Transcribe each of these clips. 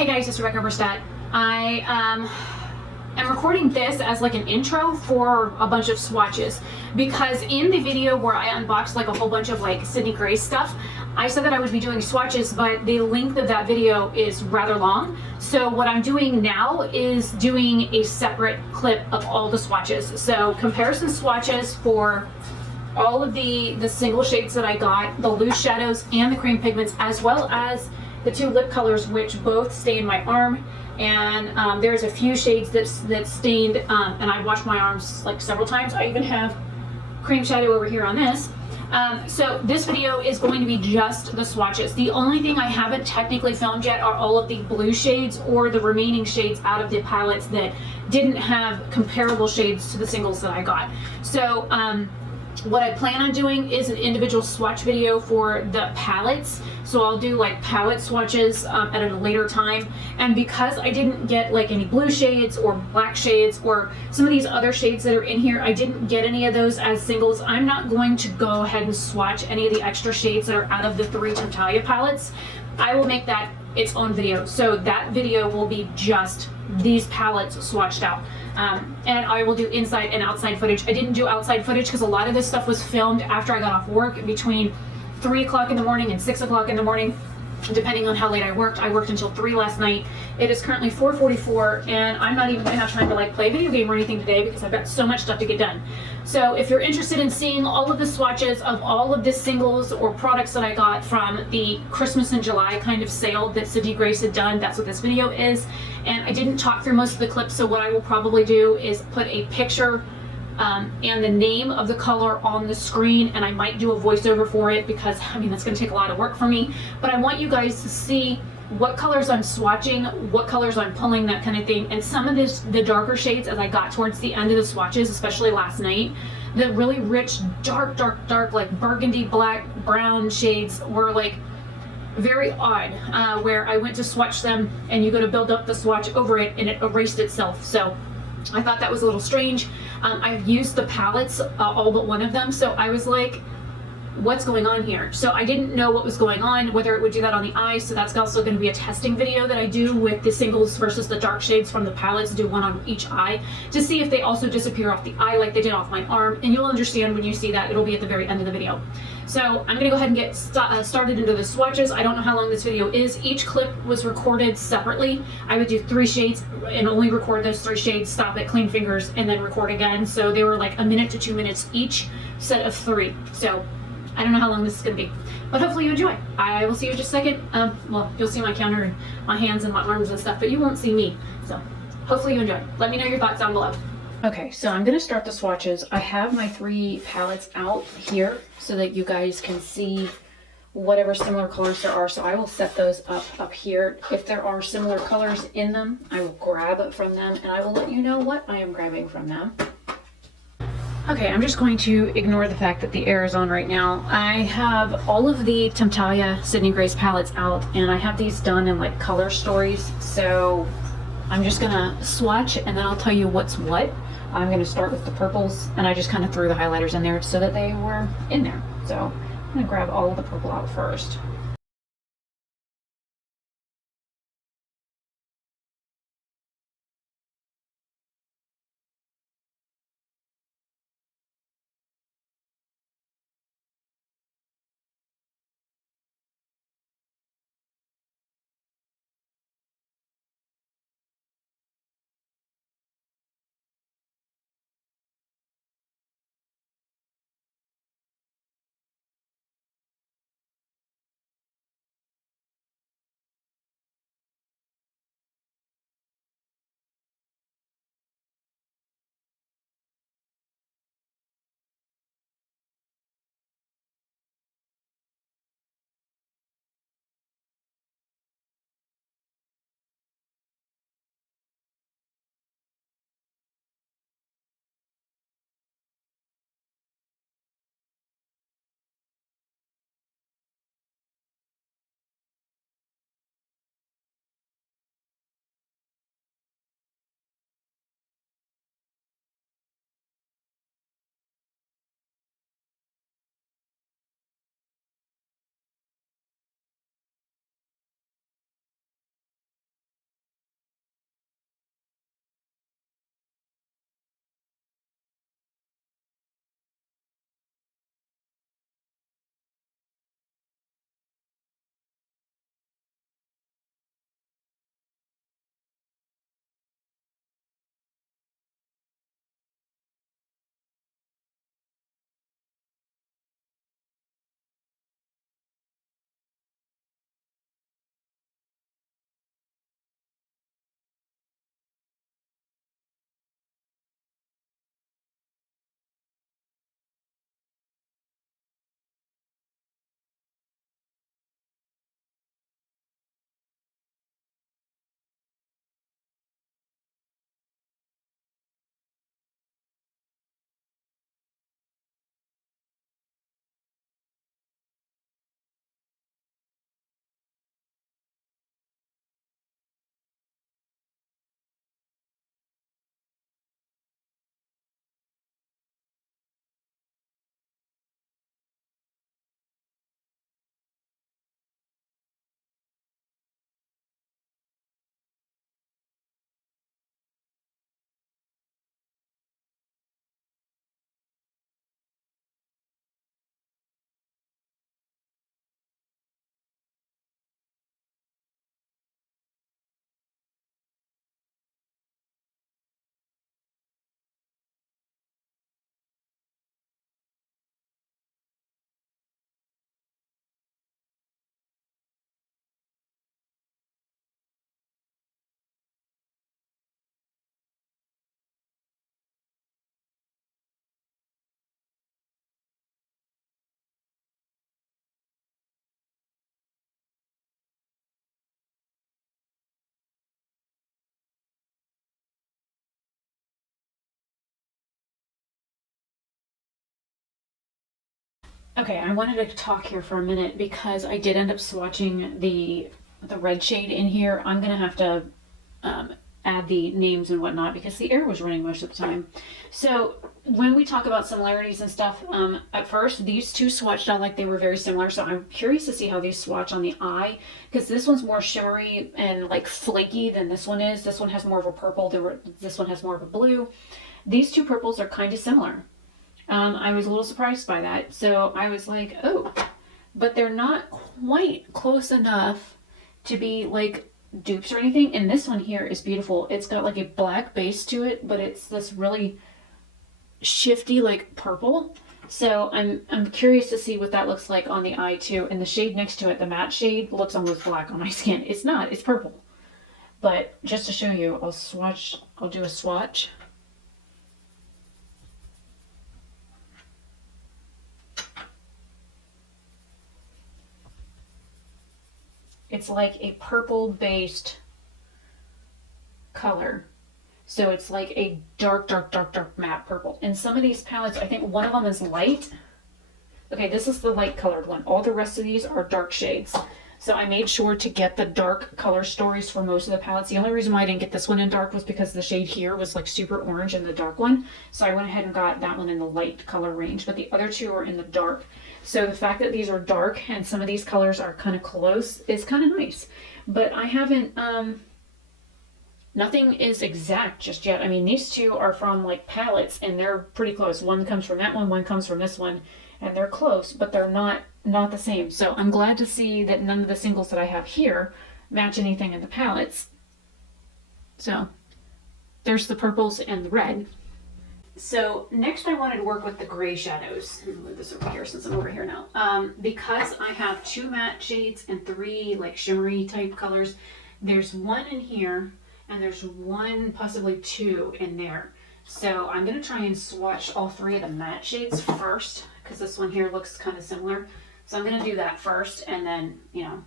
Hey guys, it's Rebecca Oberstadt. I am recording this as like an intro for a bunch of swatches because in the video where I unboxed like a whole bunch of like Sydney Grace stuff, I said that I would be doing swatches, but the length of that video is rather long. So what I'm doing now is doing a separate clip of all the swatches. So comparison swatches for all of the single shades that I got, the loose shadows and the cream pigments, as well as the two lip colors, which both stain my arm. And there's a few shades that stained, and I washed my arms like several times. I even have cream shadow over here on this. So this video is going to be just the swatches. The only thing I haven't technically filmed yet are all of the blue shades or the remaining shades out of the palettes that didn't have comparable shades to the singles that I got. So what I plan on doing is an individual swatch video for the palettes. So I'll do like palette swatches at a later time. And because I didn't get like any blue shades or black shades or some of these other shades that are in here, I didn't get any of those as singles. I'm not going to go ahead and swatch any of the extra shades that are out of the 3 Taupe palettes. I will make that its own video. So that video will be just these palettes swatched out. And I will do inside and outside footage. I didn't do outside footage because a lot of this stuff was filmed after I got off work between 3 o'clock in the morning and 6 o'clock in the morning, depending on how late I worked. I worked until 3 last night. It is currently 4:44 and I'm not even gonna have time to like play a video game or anything today because I've got so much stuff to get done. So if you're interested in seeing all of the swatches of all of the singles or products that I got from the Christmas in July kind of sale that Sydney Grace had done, that's what this video is. And I didn't talk through most of the clips, so what I will probably do is put a picture and the name of the color on the screen, and I might do a voiceover for it because I mean that's going to take a lot of work for me, but I want you guys to see what colors I'm swatching, what colors I'm pulling, that kind of thing. And some of the darker shades as I got towards the end of the swatches, especially last night, the really rich dark like burgundy, black, brown shades were like very odd, where I went to swatch them and you go to build up the swatch over it and it erased itself. So I thought that was a little strange. I've used the palettes, all but one of them, so I was like, what's going on here? So I didn't know what was going on, whether it would do that on the eye, so that's also going to be a testing video that I do with the singles versus the dark shades from the palettes, do one on each eye to see if they also disappear off the eye like they did off my arm, and you'll understand when you see that. It'll be at the very end of the video. So I'm going to go ahead and get started into the swatches. I don't know how long this video is. Each clip was recorded separately. I would do 3 shades and only record those 3 shades, stop it, clean fingers, and then record again. So they were like 1 minute to 2 minutes each set of 3. So I don't know how long this is going to be, but hopefully you enjoy. I will see you in just a second. Well, you'll see my counter and my hands and my arms and stuff, but you won't see me. So hopefully you enjoy. Let me know your thoughts down below. Okay, so I'm going to start the swatches. I have my 3 palettes out here so that you guys can see whatever similar colors there are. So I will set those up here. If there are similar colors in them, I will grab from them and I will let you know what I am grabbing from them. Okay, I'm just going to ignore the fact that the air is on right now. I have all of the Taupe Sydney Grace palettes out, and I have these done in like color stories. So I'm just gonna swatch and then I'll tell you what's what. I'm gonna start with the purples, and I just kind of threw the highlighters in there so that they were in there. So I'm gonna grab all of the purple out first. Okay, I wanted to talk here for a minute because I did end up swatching the red shade in here. I'm gonna have to um, add the names and whatnot because the air was running most of the time. So when we talk about similarities and stuff, at first these two swatched out like they were very similar. So I'm curious to see how these swatch on the eye because this one's more shimmery and like flaky than this one is. This one has more of a purple. This one has more of a blue. These two purples are kind of similar. I was a little surprised by that. So I was like, oh, but they're not quite close enough to be like dupes or anything. And this one here is beautiful. It's got like a black base to it, but it's this really shifty like purple. So I'm curious to see what that looks like on the eye too. And the shade next to it, the matte shade, looks almost black on my skin. It's not, it's purple. But just to show you, I'll do a swatch. It's like a purple based color. So it's like a dark, dark, dark, dark matte purple. And some of these palettes, I think one of them is light. Okay, this is the light colored one. All the rest of these are dark shades. So I made sure to get the dark color stories for most of the palettes. The only reason why I didn't get this one in dark was because the shade here was like super orange in the dark one. So I went ahead and got that one in the light color range, but the other two are in the dark. So the fact that these are dark and some of these colors are kind of close is kind of nice. But I haven't, nothing is exact just yet. I mean, these two are from like palettes and they're pretty close. One comes from that one comes from this one, and they're close, but they're not the same. So I'm glad to see that none of the singles that I have here match anything in the palettes. So there's the purples and the red. So next I wanted to work with the gray shadows. I'm gonna move this over here since I'm over here now. Because I have two matte shades and three like shimmery type colors, there's one in here and there's one, possibly two in there. So I'm gonna try and swatch all three of the matte shades first because this one here looks kind of similar. So I'm gonna do that first and then, you know,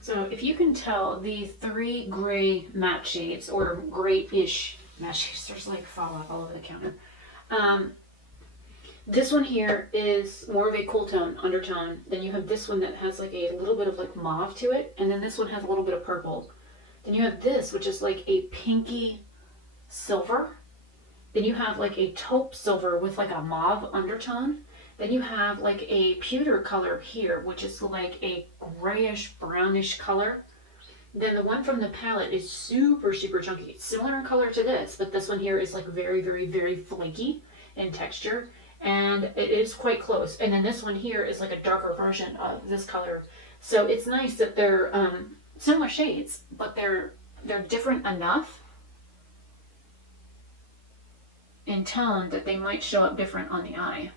so if you can tell, the three gray matte shades, or grayish matte shades, there's like fallout all over the counter. Um, this one here is more of a cool tone, undertone. Then you have this one that has like a little bit of like mauve to it, and then this one has a little bit of purple. Then you have this, which is like a pinky silver. Then you have like a taupe silver with like a mauve undertone. Then you have like a pewter color here, which is like a grayish brownish color. Then the one from the palette is super, super chunky. It's similar in color to this, but this one here is like very, very, very flaky in texture. And it is quite close. And then this one here is like a darker version of this color. So it's nice that they're similar shades, but they're different enough in tone that they might show up different on the eye.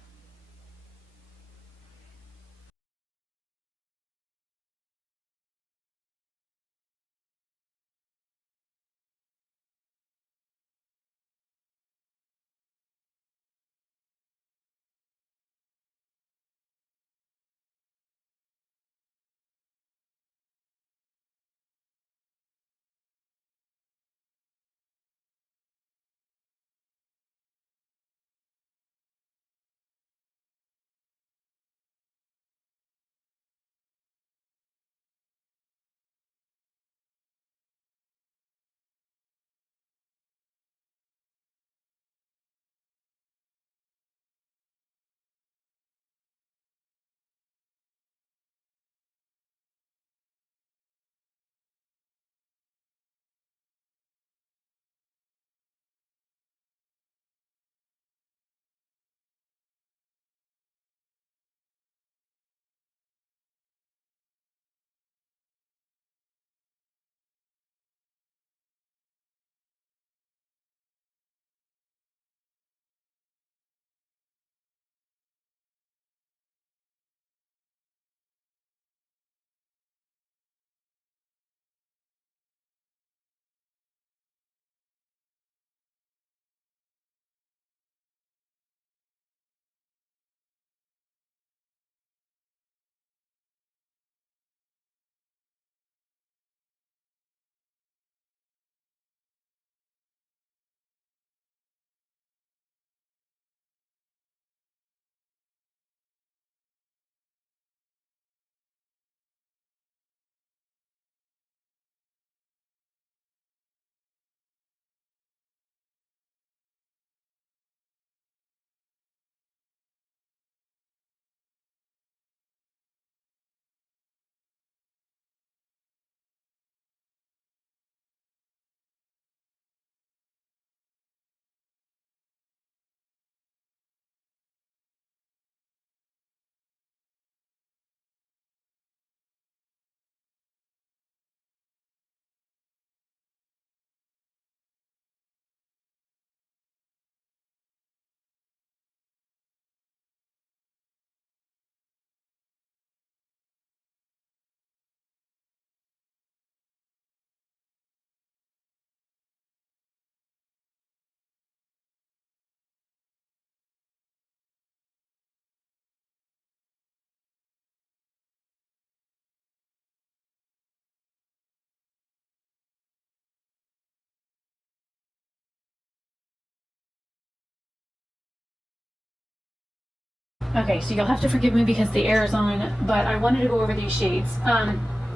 Okay, so you'll have to forgive me because the air is on, but I wanted to go over these shades.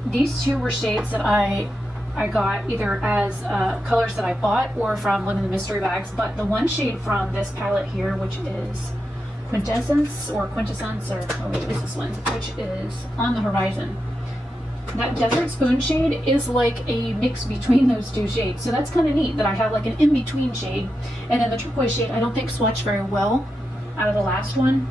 These two were shades that I got either as colors that I bought or from one of the mystery bags, but the one shade from this palette here, which is Quintessence, or oh wait, this one, which is On the Horizon. That Desert Spoon shade is like a mix between those two shades, so that's kind of neat that I have like an in-between shade. And then the turquoise shade I don't think swatched very well out of the last one,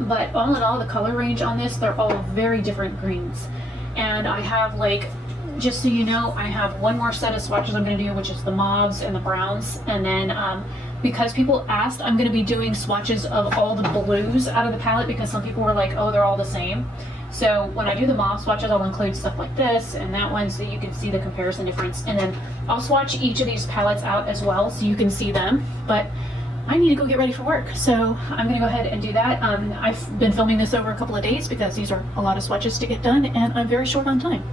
but all in all, the color range on this, they're all very different greens. And I have, like, just so you know, I have one more set of swatches I'm going to do, which is the mauves and the browns. And then because people asked, I'm going to be doing swatches of all the blues out of the palette because some people were like, oh, they're all the same. So when I do the mauve swatches, I'll include stuff like this and that one so you can see the comparison difference. And then I'll swatch each of these palettes out as well so you can see them. But I need to go get ready for work, so I'm going to go ahead and do that. I've been filming this over a couple of days because these are a lot of swatches to get done, and I'm very short on time.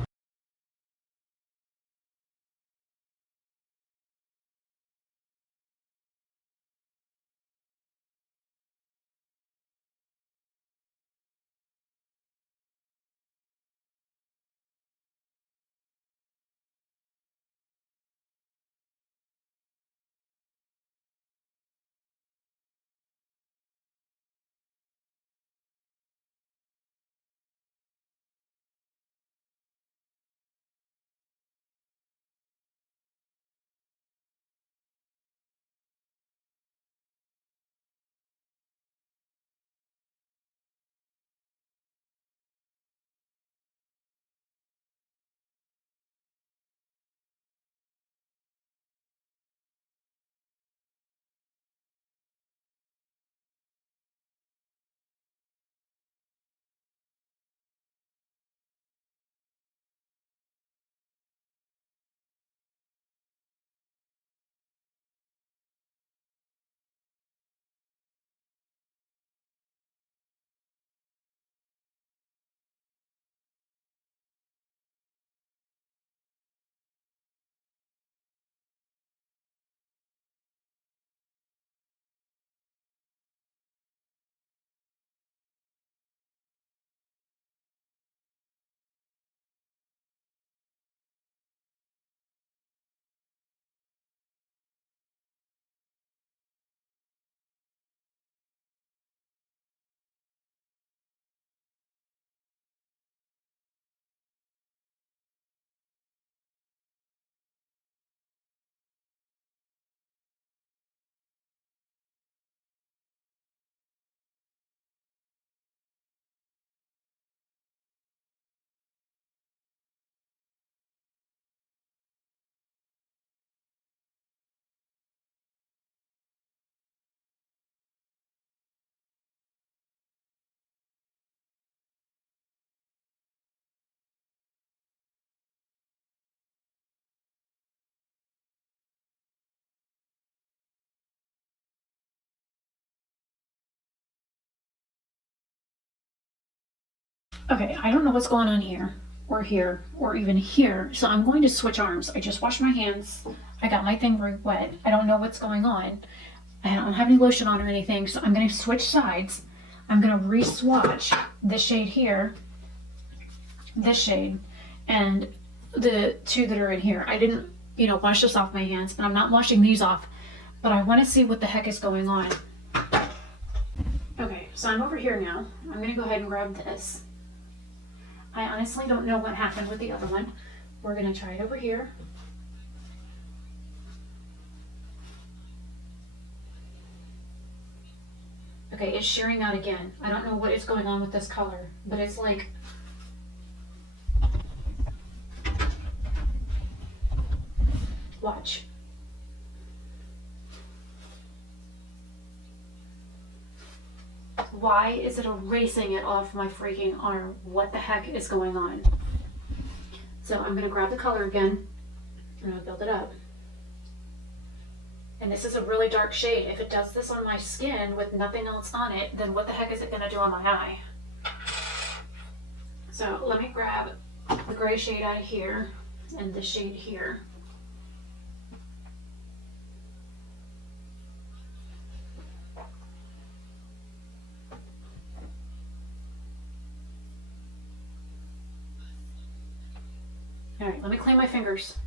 Okay, I don't know what's going on here, or even here, so I'm going to switch arms. I just washed my hands. I got my thing very wet. I don't know what's going on. I don't have any lotion on or anything, so I'm going to switch sides. I'm going to re-swatch this shade here, this shade, and the two that are in here. I didn't, wash this off my hands, and I'm not washing these off, but I want to see what the heck is going on. Okay, so I'm over here now. I'm going to go ahead and grab this. I honestly don't know what happened with the other one. We're going to try it over here. Okay, it's shearing out again. I don't know what is going on with this color, but it's like... Watch. Why is it erasing it off my freaking arm? What the heck is going on? So I'm going to grab the color again. I'm going to build it up. And this is a really dark shade. If it does this on my skin with nothing else on it, then what the heck is it going to do on my eye? So let me grab the gray shade out of here and this shade here. All right, let me clean my fingers.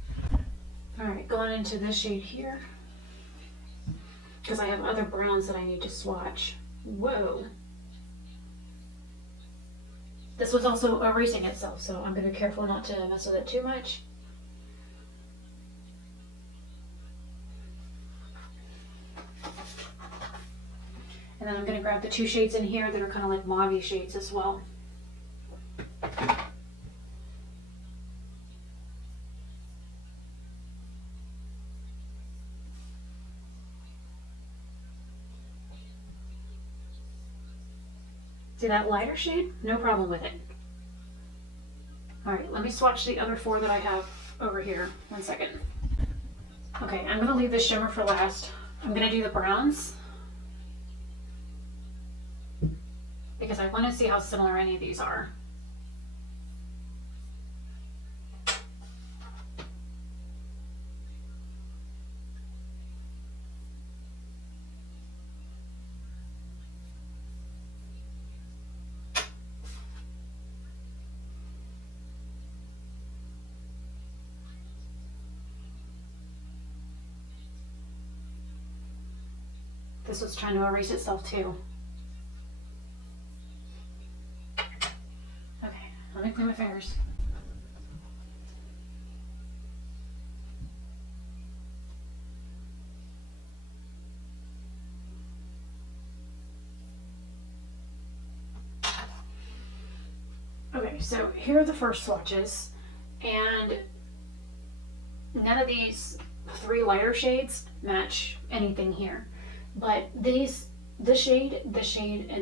All right, going into this shade here, because I have other browns that I need to swatch. Whoa. This was also erasing itself, so I'm going to be careful not to mess with it too much. And then I'm going to grab the two shades in here that are kind of like mauve shades as well. See that lighter shade? No problem with it. All right, let me swatch the other four that I have over here. 1 second. Okay, I'm going to leave the shimmer for last. I'm going to do the browns, because I want to see how similar any of these are. This was trying to erase itself too. Okay, let me clean my fingers. Okay, so here are the first swatches, and none of these three lighter shades match anything here. But this shade, and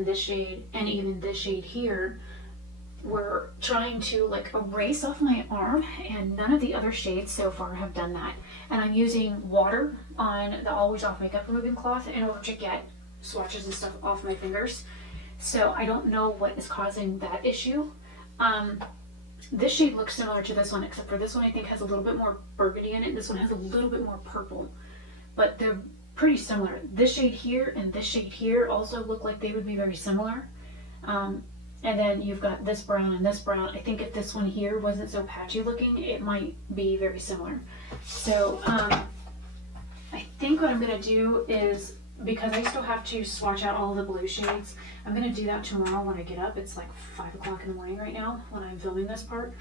this shade, and even this shade here were trying to like erase off my arm, and none of the other shades so far have done that. And I'm using water on the Always Off makeup removing cloth in order to get swatches and stuff off my fingers. So I don't know what is causing that issue. This shade looks similar to this one, except for this one I think has a little bit more burgundy in it. This one has a little bit more purple, but they're pretty similar. This shade here and this shade here also look like they would be very similar. And then you've got this brown and this brown. I think if this one here wasn't so patchy looking, it might be very similar. So I think what I'm going to do is, because I still have to swatch out all the blue shades, I'm going to do that tomorrow when I get up. It's like 5 o'clock in the morning right now when I'm filming this part.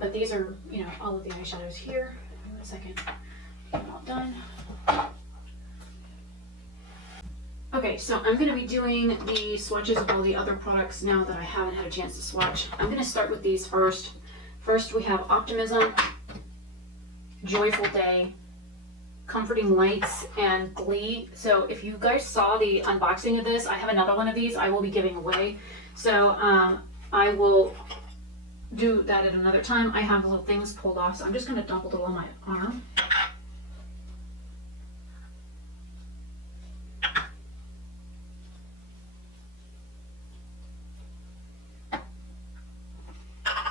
But these are, you know, all of the eyeshadows here. Wait a second. I'm all done. Okay, so I'm going to be doing the swatches of all the other products now that I haven't had a chance to swatch. I'm going to start with these first. First we have Optimism, Joyful Day, Comforting Lights, and Glee. So if you guys saw the unboxing of this, I have another one of these I will be giving away. So I will do that at another time. I have little things pulled off, so I'm just going to dump a little on my arm.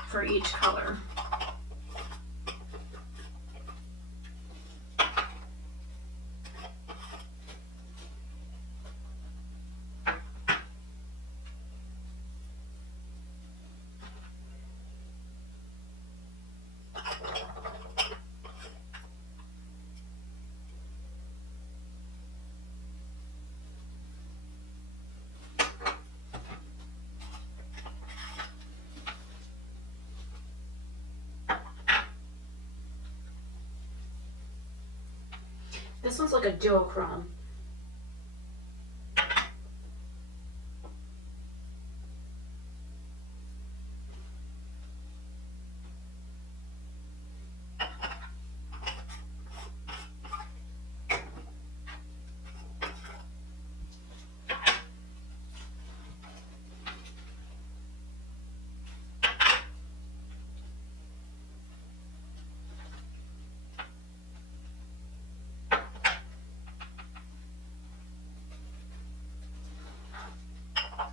For each color. This one's like a duochrome.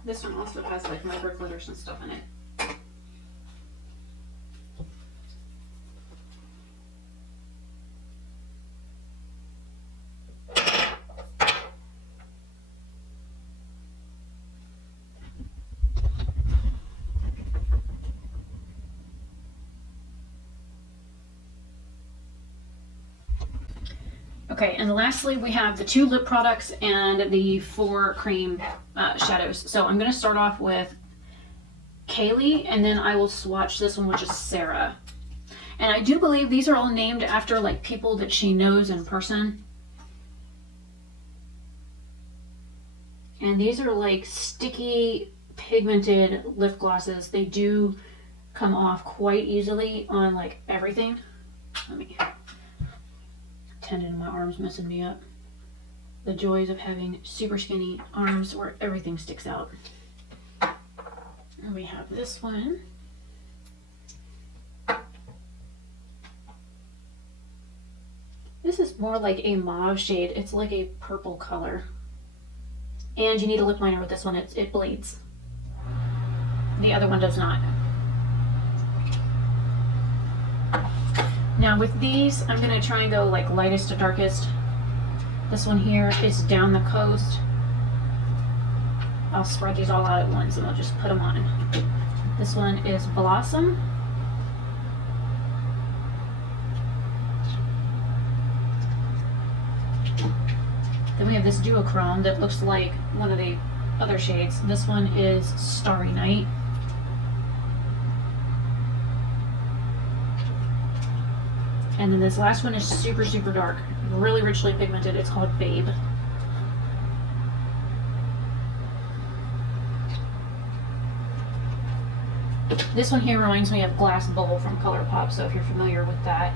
This one also has like micro glitters and stuff in it. Okay, and lastly, we have the 2 lip products and the 4 cream shadows. So I'm going to start off with Kaylee, and then I will swatch this one, which is Sarah. And I do believe these are all named after like people that she knows in person. And these are like sticky, pigmented lip glosses. They do come off quite easily on like everything. Let me... tendon in my arms messing me up. The joys of having super skinny arms where everything sticks out. And we have this one. This is more like a mauve shade. It's like a purple color. And you need a lip liner with this one. It bleeds. The other one does not. Now with these, I'm going to try and go like lightest to darkest. This one here is Down the Coast. I'll spread these all out at once and I'll just put them on. This one is Blossom. Then we have this duochrome that looks like one of the other shades. This one is Starry Night. And then this last one is super, super dark, really richly pigmented. It's called Babe. This one here reminds me of Glass Bowl from ColourPop, so if you're familiar with that.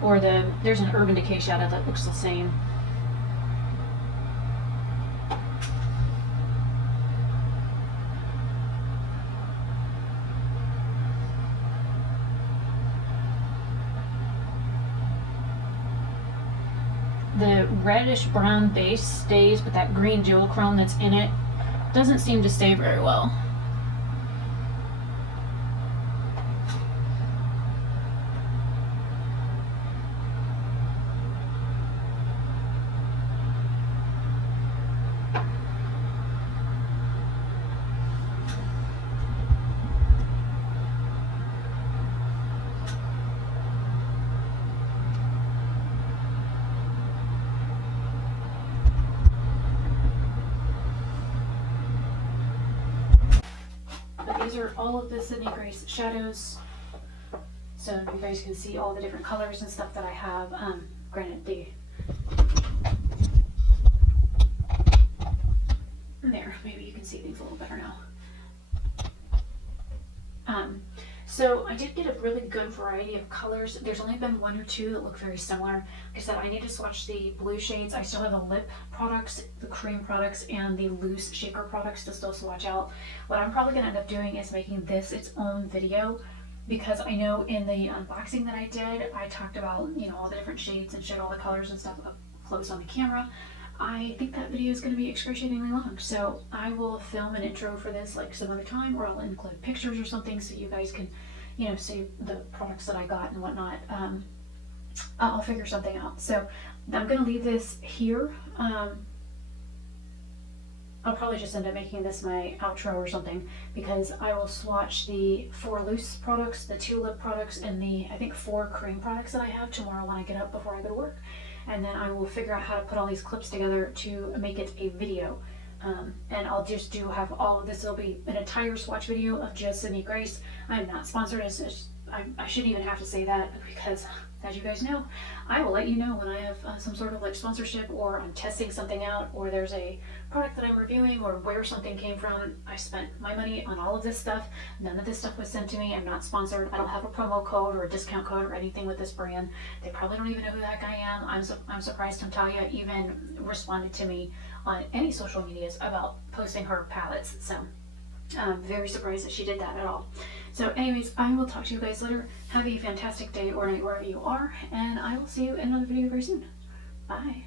Or there's an Urban Decay shadow that looks the same. The reddish brown base stays, but that green duochrome that's in it doesn't seem to stay very well. These are all of the Sydney Grace shadows, so you guys can see all the different colors and stuff that I have. Granted, there, maybe you can see things a little better now. So I did get a really good variety of colors. There's only been 1 or 2 that look very similar. Like I said, I need to swatch the blue shades. I still have the lip products, the cream products, and the loose shaker products to still swatch out. What I'm probably going to end up doing is making this its own video, because I know in the unboxing that I did, I talked about, you know, all the different shades and showed all the colors and stuff up close on the camera. I think that video is going to be excruciatingly long, so I will film an intro for this like some other time, or I'll include pictures or something so you guys can, you know, see the products that I got and whatnot. I'll figure something out. So I'm going to leave this here. I'll probably just end up making this my outro or something, because I will swatch the 4 loose products, the 2 lip products, and the, I think, 4 cream products that I have tomorrow when I get up before I go to work. And then I will figure out how to put all these clips together to make it a video. And I'll just have all of this. It'll be an entire swatch video of just Sydney Grace. I'm not sponsored. I shouldn't even have to say that, because as you guys know, I will let you know when I have some sort of like sponsorship, or I'm testing something out, or there's a product that I'm reviewing, or where something came from. I spent my money on all of this stuff. None of this stuff was sent to me. I'm not sponsored. I don't have a promo code or a discount code or anything with this brand. They probably don't even know who that guy am. I'm surprised Talia even responded to me on any social medias about posting her palettes. So I'm very surprised that she did that at all. So anyways, I will talk to you guys later. Have a fantastic day or night wherever you are, and I will see you in another video very soon. Bye.